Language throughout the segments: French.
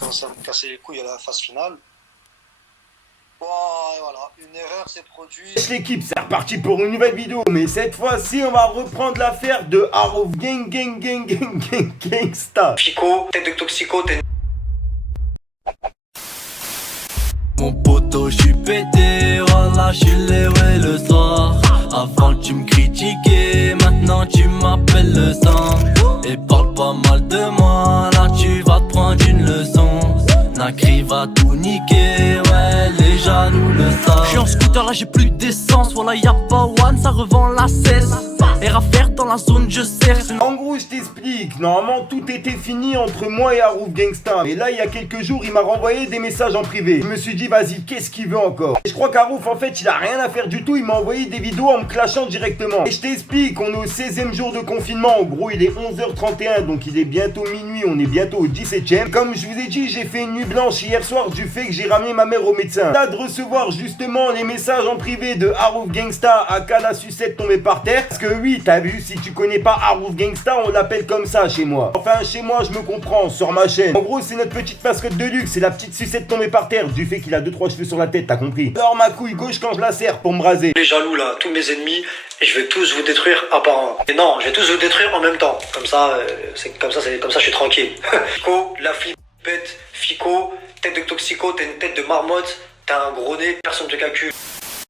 commence à me casser les couilles à la phase finale. Bon, et voilà, une erreur s'est produite. L'équipe, c'est reparti pour une nouvelle vidéo, mais cette fois-ci, on va reprendre l'affaire de Harouf Gangsta. Fico, tête de toxico, t'es... Mon poteau, j'suis pété, voilà, j'suis levé le soir. Avant tu me critiquais, maintenant tu m'appelles le sang. Et parle pas mal de moi, là tu vas te prendre une leçon. Nacri va tout niquer, ouais, les jaloux le savent. J'suis en scooter, là j'ai plus d'essence, voilà y'a pas one, ça revend la cesse. Et à faire dans la zone, je sers. En gros, je t'explique. Normalement, tout était fini entre moi et Harouf Gangsta. Et là, il y a quelques jours, il m'a renvoyé des messages en privé. Je me suis dit, vas-y, qu'est-ce qu'il veut encore? Et je crois qu'Harouf, en fait, il a rien à faire du tout. Il m'a envoyé des vidéos en me clashant directement. Et je t'explique, on est au 16e jour de confinement. En gros, il est 11h31, donc il est bientôt minuit. On est bientôt au 17e. Comme je vous ai dit, j'ai fait une nuit blanche hier soir du fait que j'ai ramené ma mère au médecin. Là, de recevoir justement les messages en privé de Harouf Gangsta à la sucette tombée par terre. Parce que oui, t'as vu, si tu connais pas Harouf Gangsta, on l'appelle comme ça chez moi. Enfin, chez moi, je me comprends, sur ma chaîne. En gros, c'est notre petite mascotte de luxe, c'est la petite sucette tombée par terre, du fait qu'il a 2-3 cheveux sur la tête, t'as compris. Alors ma couille gauche quand je la serre pour me raser. Les jaloux là, tous mes ennemis, et je vais tous vous détruire un par un. Et non, je vais tous vous détruire en même temps. Comme ça, je suis tranquille. Fico, la flippette, Fico, tête de toxico, t'as une tête de marmotte, t'as un gros nez, personne te calcule.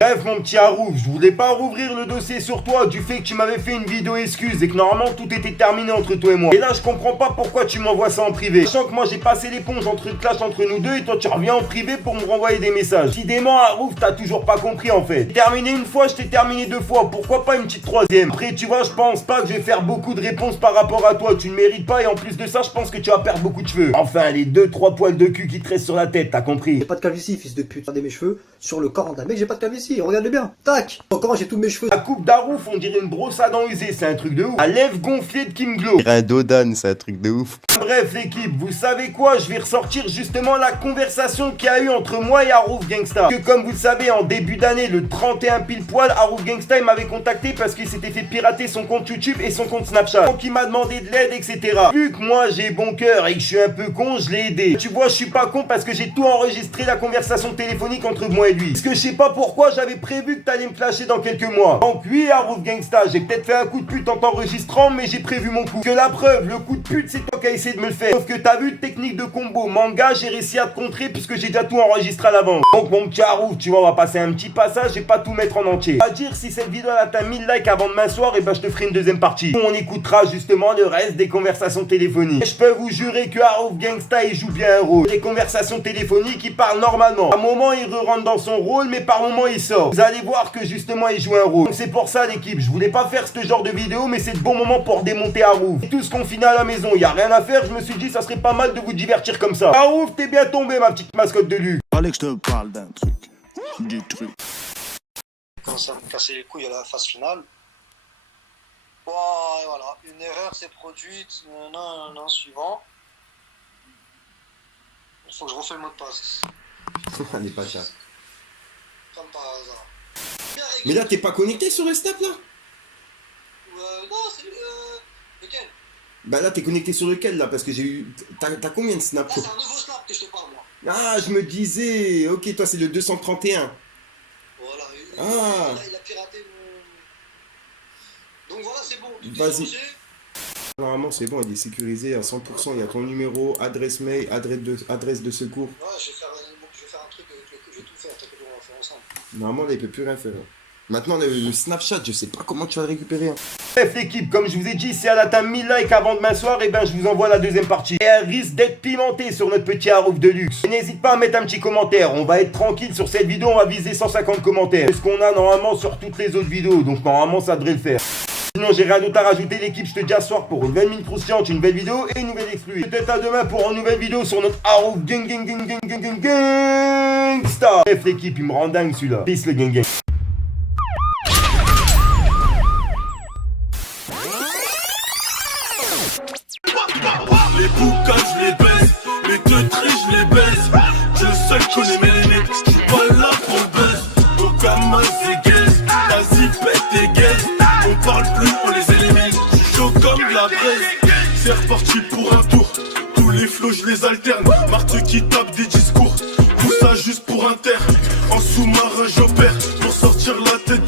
Bref mon petit Harouf, je voulais pas rouvrir le dossier sur toi du fait que tu m'avais fait une vidéo excuse et que normalement tout était terminé entre toi et moi. Et là je comprends pas pourquoi tu m'envoies ça en privé. Sachant que moi j'ai passé l'éponge entre le clash entre nous deux et toi tu reviens en privé pour me renvoyer des messages. Décidément Harouf, t'as toujours pas compris en fait. J'ai terminé une fois, je t'ai terminé 2 fois, pourquoi pas une petite 3e? Après tu vois, je pense pas que je vais faire beaucoup de réponses par rapport à toi, tu ne mérites pas et en plus de ça je pense que tu vas perdre beaucoup de cheveux. Enfin les 2-3 poils de cul qui te restent sur la tête, t'as compris? J'ai pas de calvitie, fils de pute. Regardez mes cheveux sur le corps d'un mec, j'ai pas de calvitie. Regardez bien. Tac. Encore, j'ai tous mes cheveux. La coupe d'Harouf, on dirait une brosse à dents usée, c'est un truc de ouf. La lèvre gonflée de Kim Glow. Un Dodan, c'est un truc de ouf. Bref l'équipe, vous savez quoi? Je vais ressortir justement la conversation qu'il y a eu entre moi et Harouf Gangsta. Que comme vous le savez, en début d'année, le 31 pile poil, Harouf Gangsta il m'avait contacté parce qu'il s'était fait pirater son compte YouTube et son compte Snapchat. Donc il m'a demandé de l'aide, etc. Vu que moi j'ai bon cœur et que je suis un peu con, je l'ai aidé. Tu vois, je suis pas con parce que j'ai tout enregistré la conversation téléphonique entre moi et lui. Parce que je sais pas pourquoi j'avais prévu que t'allais me clasher dans quelques mois. Donc oui Harouf Gangsta, j'ai peut-être fait un coup de pute en t'enregistrant, mais j'ai prévu mon coup. Que la preuve, le coup de pute c'est toi qui as essayé de me le faire. Sauf que t'as vu, technique de combo manga, j'ai réussi à te contrer puisque j'ai déjà tout enregistré à l'avance. Donc mon petit Harouf, tu vois, on va passer un petit passage et pas tout mettre en entier. À dire si cette vidéo a atteint 1000 likes avant demain soir, et ben je te ferai une deuxième partie. On écoutera justement le reste des conversations téléphoniques. Et je peux vous jurer que Harouf Gangsta il joue bien un rôle. Les conversations téléphoniques, il parle normalement. À un moment il rentre dans son rôle, mais par moment il sort. Vous allez voir que justement il joue un rôle. Donc c'est pour ça l'équipe, je voulais pas faire ce genre de vidéo, mais c'est le bon moment pour démonter Harouf. Et tout ce qu'on finit à la maison, y a rien à faire, je me suis dit ça serait pas mal de vous divertir comme ça. Harouf, t'es bien tombé ma petite mascotte de luxe. Fallait que je te parle d'un truc. Du truc. Commence à me casser les couilles à la phase finale. Bon, et voilà, une erreur s'est produite. Non, suivant. Il faut que je refais le mot de passe. Allez, pas ça. Comme par hasard. Mais là, t'es pas connecté sur le snap là? Non, c'est lequel? Bah là, t'es connecté sur lequel là? Parce que j'ai eu. T'as combien de snaps? Là, c'est un nouveau snap que je te parle, moi. Ah, je me disais. Ok, toi, c'est le 231. Voilà, il a piraté mon. Donc voilà, c'est bon. Vas-y. Normalement, c'est bon, il est sécurisé à 100%. Il y a ton numéro, adresse mail, adresse de secours. Ouais, je vais faire un truc que je vais tout faire, peut-être que on va faire ensemble. Normalement, là, il peut plus rien faire. Maintenant, le Snapchat, je sais pas comment tu vas le récupérer. Hein. Bref l'équipe, comme je vous ai dit, si elle atteint 1000 likes avant demain soir, et ben je vous envoie la deuxième partie. Et elle risque d'être pimentée sur notre petit Harouf de luxe. Et n'hésite pas à mettre un petit commentaire, on va être tranquille sur cette vidéo, on va viser 150 commentaires. C'est ce qu'on a normalement sur toutes les autres vidéos, donc normalement ça devrait le faire. Sinon j'ai rien d'autre à rajouter l'équipe, je te dis à ce soir pour une nouvelle mine croustillante, une nouvelle vidéo et une nouvelle exclue. Peut-être à demain pour une nouvelle vidéo sur notre Harouf Gangsta. Bref l'équipe, il me rend dingue celui-là. Peace le gang. Les boucas, je les baisse, les deux tris, je les baisse. Je seul connais mes limites, je suis pas là pour le buzz. Aucun masse et guess, vas-y pète et guess. On parle plus, on les élimine, je suis chaud comme de la presse. C'est reparti pour un tour, tous les flots je les les alterne. Marthe qui tape des discours, tout ça juste pour un terre. En sous-marin j'opère pour sortir la tête